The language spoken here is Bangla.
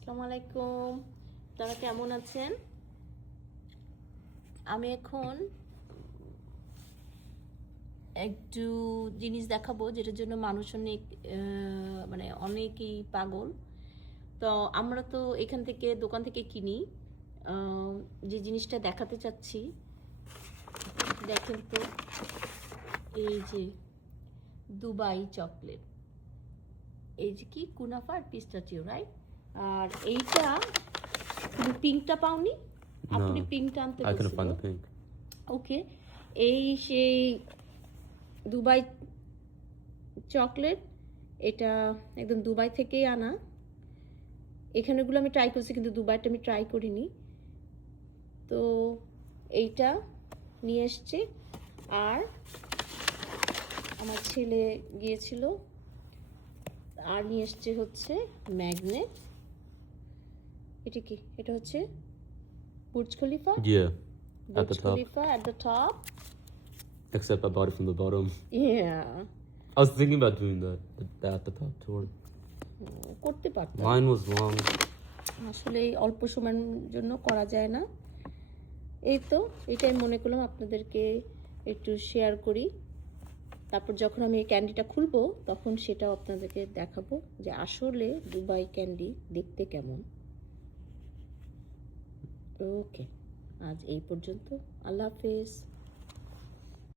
আসসালামু আলাইকুম, আপনারা কেমন আছেন? আমি এখন একটু জিনিস দেখাবো যেটার জন্য মানুষ অনেক মানে অনেকেই পাগল। তো আমরা তো এখান থেকে দোকান থেকে কিনি। যে জিনিসটা দেখাতে চাচ্ছি দেখেন তো, এই যে দুবাই চকলেট, এই যে কি কুনাফা আর পিস্তাচিও, রাইট? আর এইটা তুমি পিঙ্কটা পাওনি? আপনি পিঙ্কটা আনতে I couldn't বলছিল। find the pink. ওকে, এই সেই দুবাই চকলেট, এটা একদম দুবাই থেকেই আনা। এখানেগুলো আমি ট্রাই করছি কিন্তু দুবাইটা আমি ট্রাই করিনি। তো এইটা নিয়ে এসছি। আর আমার ছেলে গিয়েছিল আর নিয়ে এসছে হচ্ছে ম্যাগনেট। এটা কি? এটা হচ্ছে Burj Khalifa. Yeah, at Burj the top. Khalifa at the top. Except I bought it from the bottom. Yeah. I was thinking about doing that at the top too. করতে পারতাম। Mine was long. আসলে অল্প সময়ের জন্য করা যায় না। এই তো এটাই মনে করলাম আপনাদেরকে একটু শেয়ার করি। তারপর যখন আমি এই ক্যান্ডিটা খুলবো তখন সেটাও আপনাদেরকে দেখাবো যে আসলে দুবাই ক্যান্ডি দেখতে কেমন। ওকে, আজ এই পর্যন্ত। আল্লাহ হাফেজ।